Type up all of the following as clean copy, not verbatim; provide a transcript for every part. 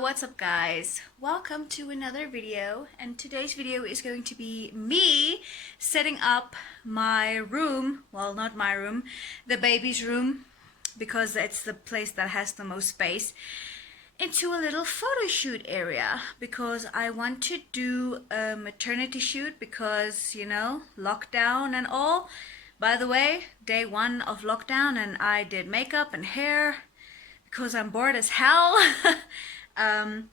What's up guys? Welcome to another video, and today's video is going to be me setting up my room, well, not my room, the baby's room, because it's the place that has the most space, into a little photo shoot area, because I want to do a maternity shoot because, you know, lockdown and all. By the way, day 1 of lockdown, and I did makeup and hair because I'm bored as hell.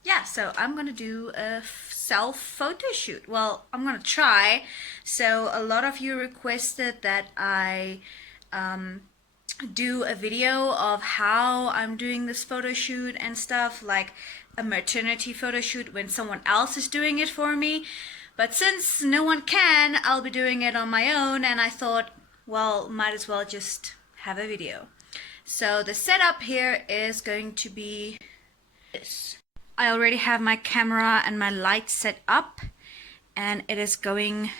Yeah, so I'm gonna do a self photo shoot. Well, I'm gonna try. So a lot of you requested that I do a video of how I'm doing this photo shoot and stuff, like a maternity photo shoot when someone else is doing it for me. But since no one can, I'll be doing it on my own, and I thought, well, might as well just have a video. So the setup here is going to be this. I already have my camera and my light set up, and it is going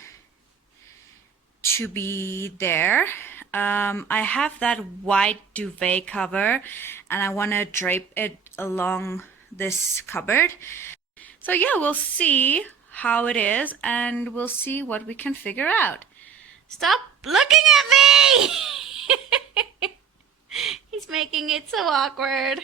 to be there. I have that white duvet cover, and I want to drape it along this cupboard. So yeah, we'll see how it is, and we'll see what we can figure out. Stop looking at me! He's making it so awkward.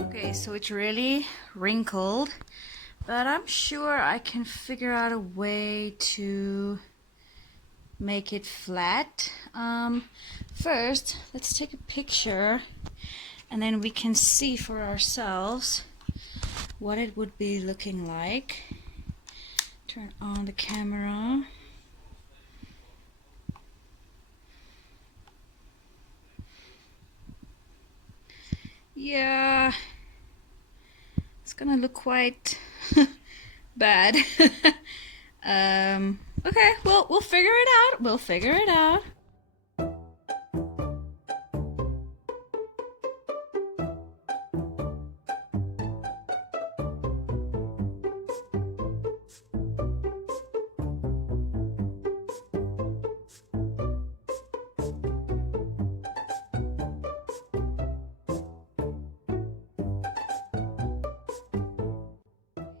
Okay, so it's really wrinkled, but I'm sure I can figure out a way to make it flat. First, let's take a picture, and then we can see for ourselves what it would be looking like. Turn on the camera. Yeah, it's gonna look quite bad. Okay, well, we'll figure it out. We'll figure it out.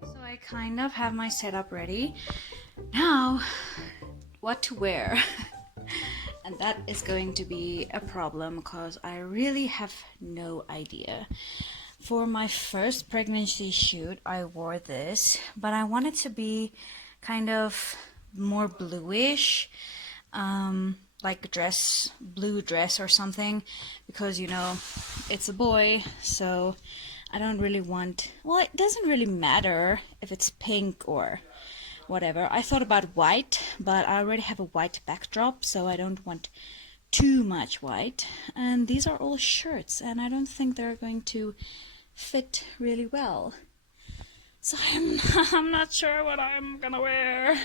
So I kind of have my setup ready. Now, what to wear? And that is going to be a problem because I really have no idea. For my first pregnancy shoot, I wore this, but I want it to be kind of more bluish, like a dress, blue dress or something, because, you know, it's a boy, so I don't really want, well, it doesn't really matter if it's pink or whatever. I thought about white, but I already have a white backdrop, so I don't want too much white. And these are all shirts, and I don't think they're going to fit really well. So I'm not sure what I'm gonna wear.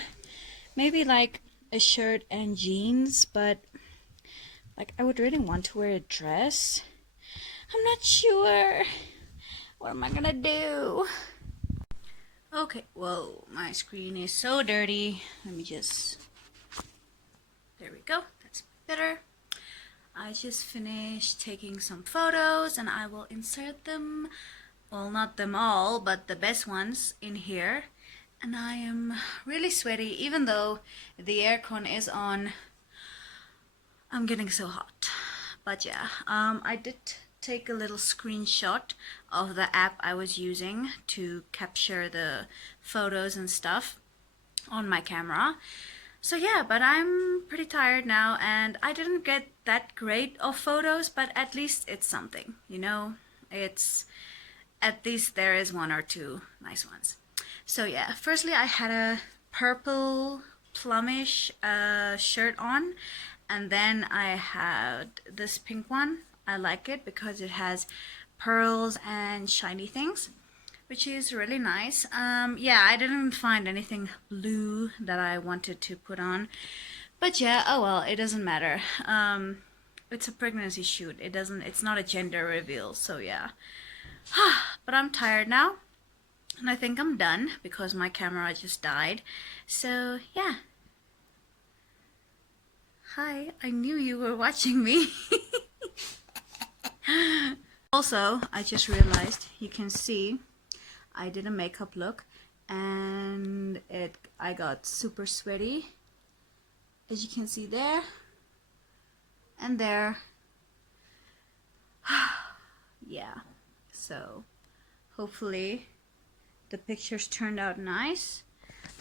Maybe like a shirt and jeans, but like I would really want to wear a dress. I'm not sure. What am I gonna do? Okay, whoa, my screen is so dirty. Let me just, there we go, that's better. I just finished taking some photos, and I will insert them, well, not them all, but the best ones in here. And I am really sweaty, even though the aircon is on. I'm getting so hot. But yeah, I did take a little screenshot of the app I was using to capture the photos and stuff on my camera. So yeah, but I'm pretty tired now, and I didn't get that great of photos, but at least it's something, you know? It's, at least there is one or two nice ones. So yeah, firstly I had a purple plumish shirt on, and then I had this pink one. I like it because it has pearls and shiny things, which is really nice. Yeah, I didn't find anything blue that I wanted to put on, But yeah, oh well, it doesn't matter. It's a pregnancy shoot. It's not a gender reveal, so yeah. But I'm tired now, and I think I'm done because my camera just died. So yeah. Hi, I knew you were watching me. Also, I just realized you can see I did a makeup look and I got super sweaty, as you can see there and there. Yeah, so hopefully the pictures turned out nice.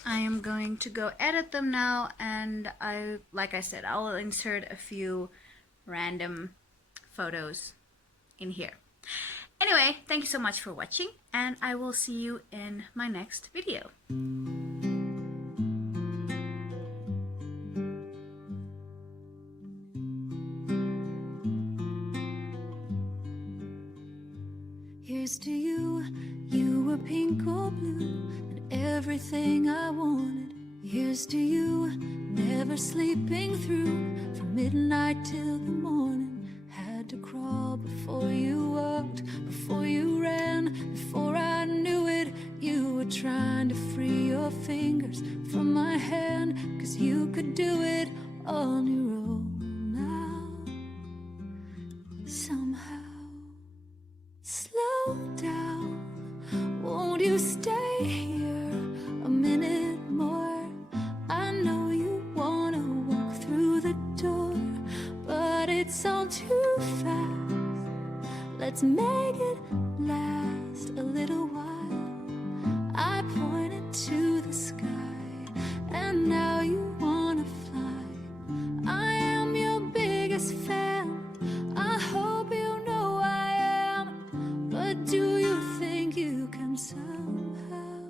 I am going to go edit them now, and like I said, I will insert a few random photos in here. Anyway, thank you so much for watching, and I will see you in my next video. Here's to you, you were pink or blue, and everything I wanted. Here's to you, never sleeping through, from midnight till the morning. Had to crawl before you walked, before you ran, before I knew it. You were trying to free your fingers from my hand, 'cause you could do it on your own now. Somehow. Slow down, won't you stay here a minute more? I know you wanna walk through the door, but it's all too fast. Let's make it last a little while. I pointed to the sky, and now you wanna fly. I am your biggest fan, I hope you know I am. But do you think you can somehow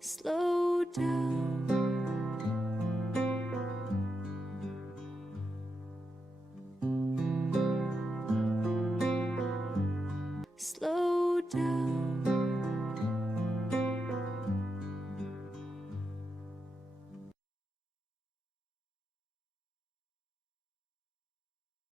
slow down? Slow down.